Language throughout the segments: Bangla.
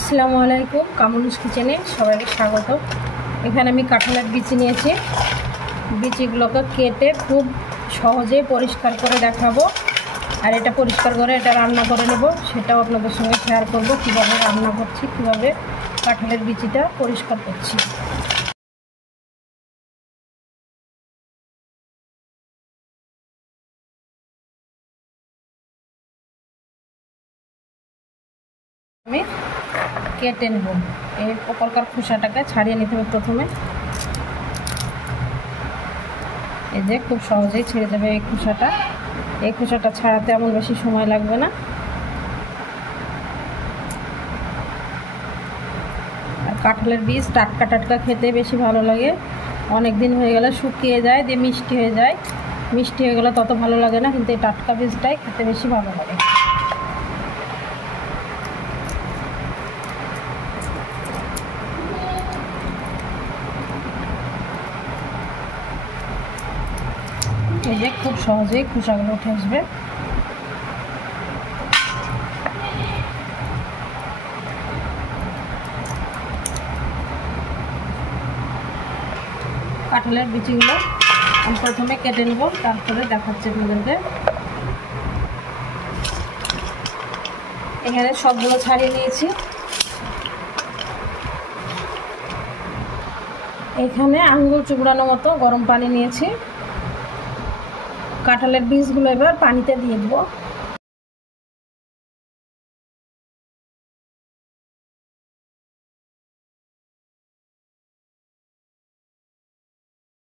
আসসালামু আলাইকুম, কামরুস কিচেনে সবাইকে স্বাগত। এখানে আমি কাঁঠালের বিচি নিয়েছি। বিচিগুলোকে কেটে খুব সহজে পরিষ্কার করে দেখাবো, আর এটা পরিষ্কার করে এটা রান্না করে নেব, সেটাও আপনাদের সঙ্গে শেয়ার করব কীভাবে রান্না করছি, কীভাবে কাঁঠালের বিচিটা পরিষ্কার করছি। আমি কেটে নেব। এই উপরকার খোসাটাকে ছাড়িয়ে নিতে হবে প্রথমে। এই যে খুব সহজেই ছেড়ে যাবে এই খোসাটা। এই খোসাটা ছাড়াতে এমন বেশি সময় লাগবে না। আর কাঁঠালের বীজ টাটকা টাটকা খেতে বেশি ভালো লাগে। অনেক দিন হয়ে গেলে শুকিয়ে যায়, দিয়ে মিষ্টি হয়ে যায়। মিষ্টি হয়ে গেলে তত ভালো লাগে না, কিন্তু এই টাটকা বীজটাই খেতে বেশি ভালো লাগে। এই যে খুব সহজেই খোসাগুলো উঠে আসবে। কাঁঠালের বিচিগুলো আমি প্রথমে কেটে নেব, তারপরে দেখাচ্ছি আপনাদেরকে। এখানে সবগুলো ছাড়িয়ে নিয়েছি। এখানে আঙুল চুবড়ানো মতো গরম পানি নিয়েছি। কাঁঠালের বীজগুলো এবার পানিতে দিয়ে দেবো।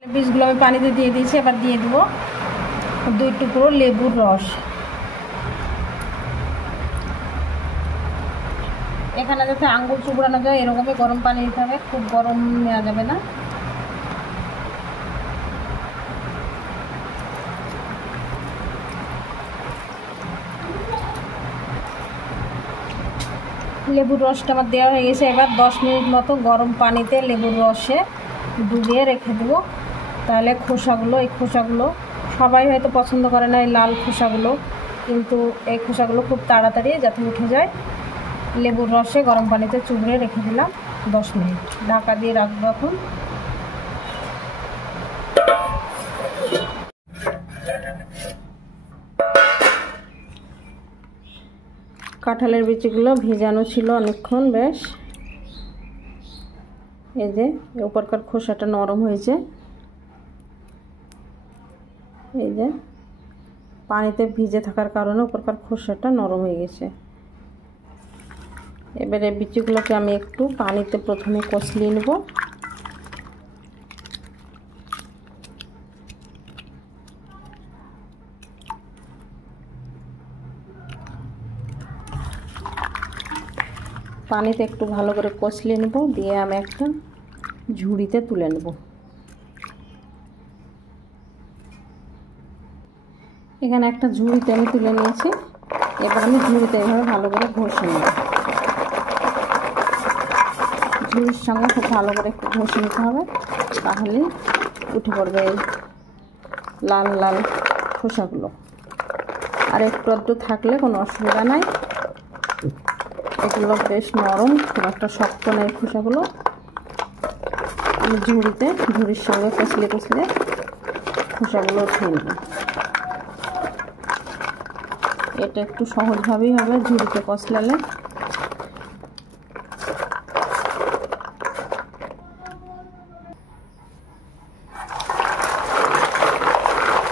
বীজগুলো আমি পানিতে দিয়ে দিয়েছি। এবার দিয়ে দেবো 2 টুকরো লেবুর রস। এখানে যাতে আঙুল চুবড়ানো যায় এরকমই গরম পানি দিতে হবে, খুব গরম নেওয়া যাবে না। লেবুর রসটা আমার দেওয়া হয়ে গেছে। এবার 10 মিনিট মতো গরম পানিতে লেবুর রসে ডুবিয়ে রেখে দেবো। তাহলে এই খোসাগুলো সবাই হয়তো পছন্দ করে না, এই লাল খোসাগুলো, কিন্তু এই খোসাগুলো খুব তাড়াতাড়ি যাতে উঠে যায়। লেবুর রসে গরম পানিতে চুবিয়ে রেখে দিলাম 10 মিনিট। ঢাকা দিয়ে রাখবো এখন। কাঁঠালের বিচিগুলো ভেজানো ছিল অনেকক্ষণ বেশ। এই যে উপরকার খোসাটা নরম হয়েছে। এই যে পানিতে ভিজে থাকার কারণে উপরকার খোসাটা নরম হয়ে গেছে। এবারে বিচিগুলোকে আমি একটু পানিতে প্রথমে কষলিয়ে নেব। পানিতে একটু ভালো করে কষলিয়ে নেব, দিয়ে আমি একটা ঝুড়িতে তুলে নেব। এখানে একটা ঝুড়িতে আমি তুলে নিয়েছি। এবার আমি ঝুড়িতে এইভাবে ভালো করে ঘষে নেব। ঝুড়ির সঙ্গে খুব ভালো করে একটু ঘষে নিতে হবে, তাহলেই উঠে পড়বে এই লাল লাল খোসাগুলো। আর একটু থাকলে কোনো অসুবিধা নাই। এগুলো বেশ নরম, খুব একটা শক্ত নেই খোসাগুলো। আমি ঝুড়ির সঙ্গে কষলে খোসাগুলো উঠিয়ে নেব। এটা একটু সহজভাবেই হবে ঝুড়িতে কষলালে।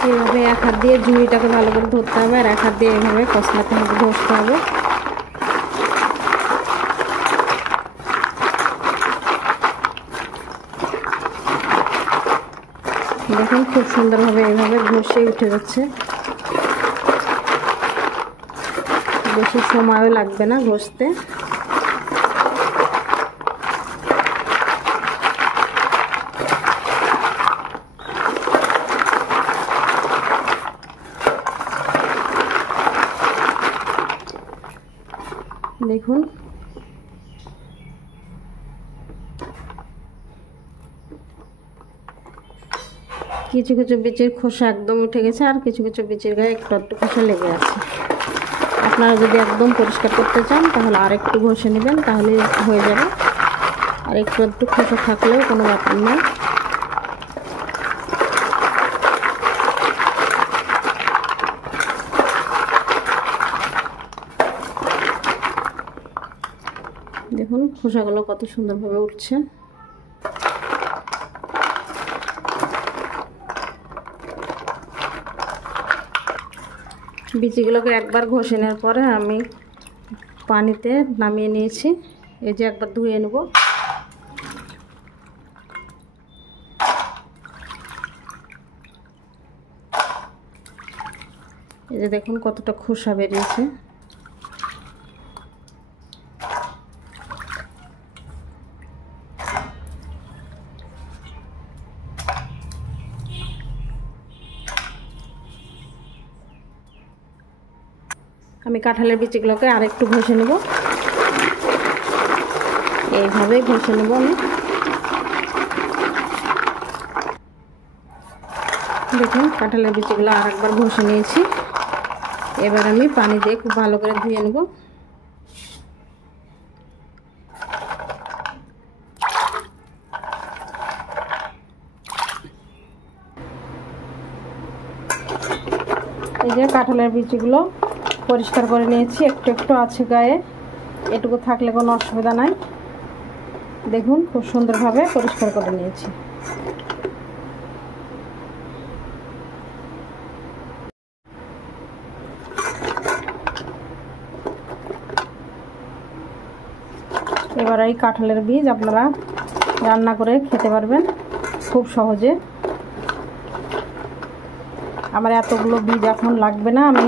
এইভাবে এক হাত দিয়ে ঝুড়িটাকে ভালো করে ধরতে হবে, আর এক হাত দিয়ে এইভাবে কষলাতে হবে, ঘষতে হবে। দেখুন খুব সুন্দরভাবে এইভাবে ঘষে উঠে যাচ্ছে। বেশি সময়ও লাগবে না ঘষতে। দেখুন কিছু কিছু বিচির খোসা একদম উঠে গেছে, আর কিছু কিছু বিচির গায়ে একটু একটু খোসা লেগে আছে। আপনারা যদি একদম পরিষ্কার করতে চান তাহলে আরেকটু ঘষে নেবেন, তাহলে হয়ে যাবে। আর একটু একটু খোসা থাকলেও কোনো ব্যাপার নয়। দেখুন খোসাগুলো কত সুন্দরভাবে উঠছে। বিচিগুলোকে একবার ঘষে নেওয়ার পরে আমি পানিতে নামিয়ে নিয়েছি। এই যে একবার ধুয়ে নেব। এই যে দেখুন কতটা খোসা বেরিয়েছে। আমি কাঁঠালের বিচিগুলোকে আরেকটু ঘষে নেব। এইভাবেই ঘষে নেব আমি। দেখুন কাঁঠালের বিচিগুলো আরেকবার ঘষে নিয়েছি। এবার আমি পানি দিয়ে খুব ভালো করে ধুয়ে নেব। এই যে কাঁঠালের বিচিগুলো পরিষ্কার করে নিয়েছি। একটু একটু আছে গায়ে, এটুকু থাকলে কোনো অসুবিধা নাই। দেখুন খুব সুন্দরভাবে পরিষ্কার করে নিয়েছি। এবার এই কাঁঠালের বীজ আপনারা রান্না করে খেতে পারবেন খুব সহজে। আমার এতগুলো বীজ এখন লাগবে না, আমি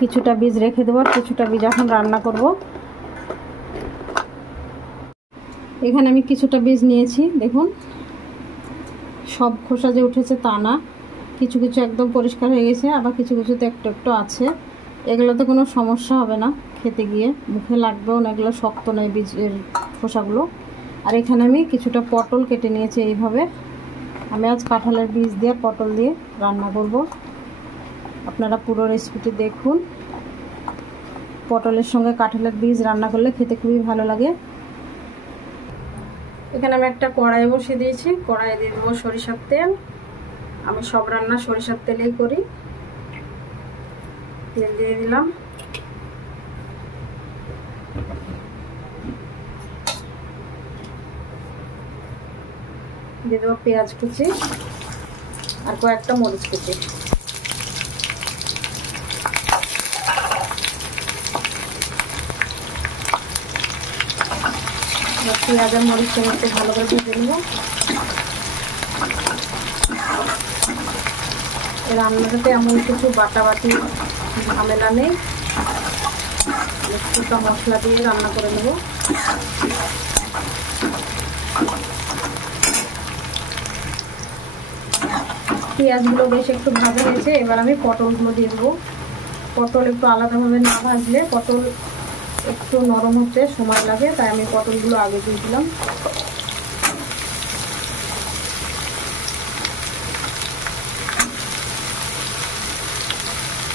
কিছুটা বীজ রেখে দেবো, আর কিছুটা বীজ এখন রান্না করব। এখানে আমি কিছুটা বীজ নিয়েছি। দেখুন সব খোসা যে উঠেছে তা না, কিছু কিছু একদম পরিষ্কার হয়ে গেছে, আবার কিছু কিছুতে একটু একটু আছে। এগুলোতে কোনো সমস্যা হবে না, খেতে গিয়ে মুখে লাগবেও না, এগুলো শক্ত নয় বীজের খোসাগুলো। আর এখানে আমি কিছুটা পটল কেটে নিয়েছি এইভাবে। আমি আজ কাঁঠালের বীজ দিয়ে পটল দিয়ে রান্না করব। আপনারা পুরো রেসিপিটি দেখুন। পটলের সঙ্গে কাঁঠালের বীজ রান্না করলে খেতে খুবই ভালো লাগে। এখানে আমি একটা কড়াই বসিয়ে দিয়েছি। কড়াইয়ে দিয়ে দেবো সরিষার তেল। আমি সব রান্না সরিষার তেলেই করি। তেল দিয়ে দিলাম। দিয়ে দেবো পেঁয়াজ কুচি আর কয়েকটা মরিচ কুচি। পেঁয়াজ আর মরিচের মধ্যে ভালো করে ভেজে নেব। রান্নাটাতে এমন কিছু বাটাবাটি ঝামেলা নেই, একটুটা মশলা দিয়ে রান্না করে নেব। পেঁয়াজগুলো বেশ একটু ভাজা হয়েছে। এবার আমি পটলগুলো দিয়ে দেবো। পটল একটু আলাদাভাবে না ভাজলে পটল একটু নরম হতে সময় লাগে, তাই আমি পটলগুলো আগে দিয়ে দিলাম।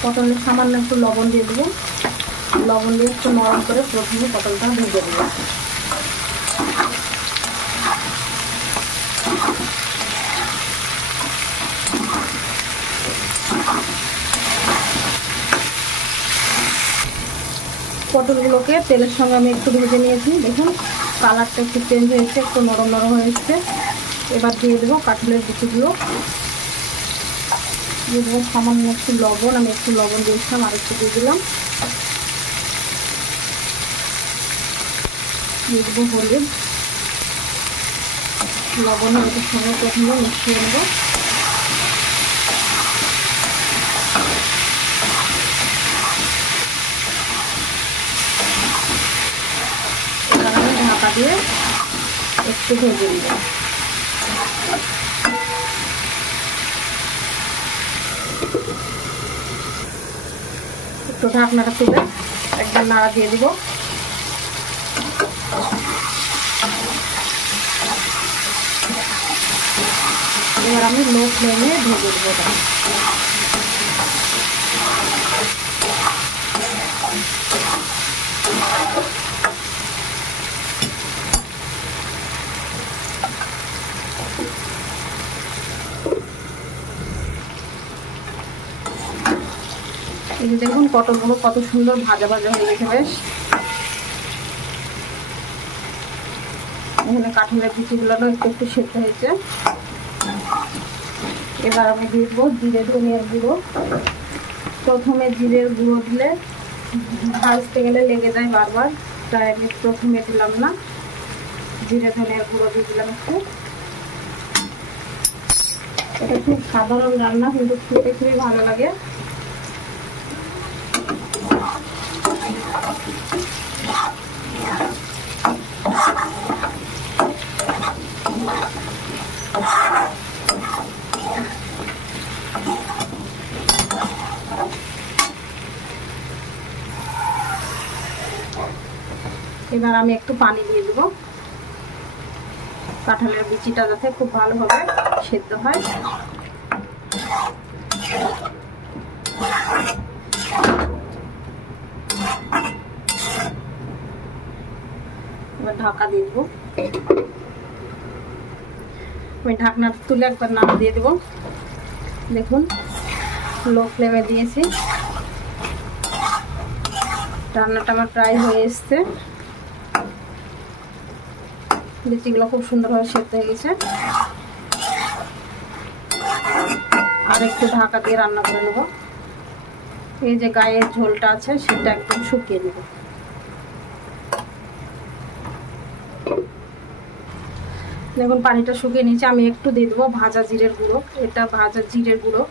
পটলের সামান্য একটু লবণ দিয়ে দেবো। লবণ দিয়ে একটু নরম করে প্রথমে পটলটা ভেজে দেবো। পটলগুলোকে তেলের সঙ্গে আমি একটু ভেজে নিয়েছি। দেখুন কালারটা একটু চেঞ্জ হয়েছে, একটু নরম নরম হয়েছে। এবার দিয়ে দেবো কাঁঠালের বিচিগুলো। দিয়ে দেবো সামান্য একটু লবণ। আমি একটু লবণ দিয়েছিলাম, আর একটু দিয়ে দিলাম। দিয়ে দেবো হলুদ। লবণ হলুদের সঙ্গে প্রথমে মিশিয়ে নেবো। ঢাকা দিয়ে একটু ভেজে নেব। একটু ঢাকনাটা তুলে একবার নাড়া দিয়ে দিব। এবার আমি লো ফ্লেমে ভেজে দেবো। এই যে দেখুন পটলগুলো কত সুন্দর ভাজা ভাজা হয়ে গেছে বেশ। এখানে কাঁঠালের বিচিগুলো একটু একটু সেদ্ধ হয়েছে। এবার আমি দিয়ে দেবো জিরে ধনিয়ার গুঁড়ো। প্রথমে জিরের গুঁড়ো দিলে ভাজতে গেলে লেগে যায় বারবার, তাই আমি প্রথমে দিলাম না, জিরে ধনিয়ার গুঁড়ো দিয়ে দিলাম একটু। এটা খুব সাধারণ রান্না, কিন্তু খেতে খুবই ভালো লাগে। এবার আমি একটু পানি দিয়ে দেবো, কাঁঠালের বিচিটা যাতে খুব ভালোভাবে সেদ্ধ হয়। এবার ঢাকা দিয়ে দেবো। আমি ঢাকনা তুলে একবার নাড়া দিয়ে দেবো। দেখুন লো ফ্লেমে দিয়েছি, রান্নাটা আমার প্রায় হয়ে এসছে। বিচিগুলো খুব সুন্দরভাবে সেদ্ধ হয়ে গেছে। আর একটু ঢাকা দিয়ে রান্না করে নেব। এই যে গায়ের ঝোলটা আছে সেটা একদম শুকিয়ে নেব। দেখুন পানিটা শুকিয়ে নিয়েছে। আমি একটু দিয়ে দেবো ভাজা জিরের গুঁড়ো। এটা ভাজা জিরের গুঁড়ো।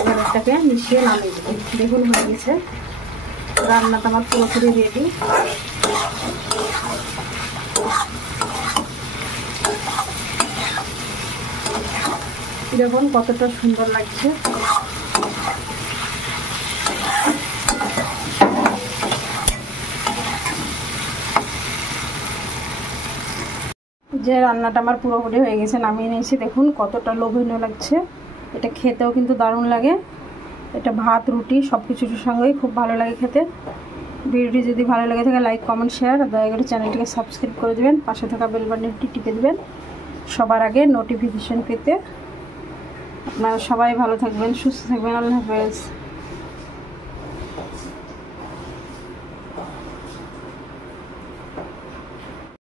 এবার এটাকে মিশিয়ে নামিয়ে দেবো। দেখুন হয়ে গেছে, রান্নাটা আমার পুরোপুরি রেডি। দেখুন কতটা সুন্দর লাগছে। যে রান্নাটা আমার পুরোপুরি হয়ে গেছে, নামিয়ে নিয়েছি। দেখুন কতটা লোভনীয় লাগছে। এটা খেতেও কিন্তু দারুণ লাগে। এটা ভাত রুটি সব কিছুর সঙ্গেই খুব ভালো লাগে খেতে। ভিডিওটি যদি ভালো লাগে থাকে লাইক কমেন্ট শেয়ার, দয়া করে চ্যানেলটিকে সাবস্ক্রাইব করে দেবেন, পাশে থাকা বেল বাটনটি টিপে দেবেন সবার আগে নোটিফিকেশন পেতে। আপনারা সবাই ভালো থাকবেন, সুস্থ থাকবেন। আল্লাহ হাফেজ।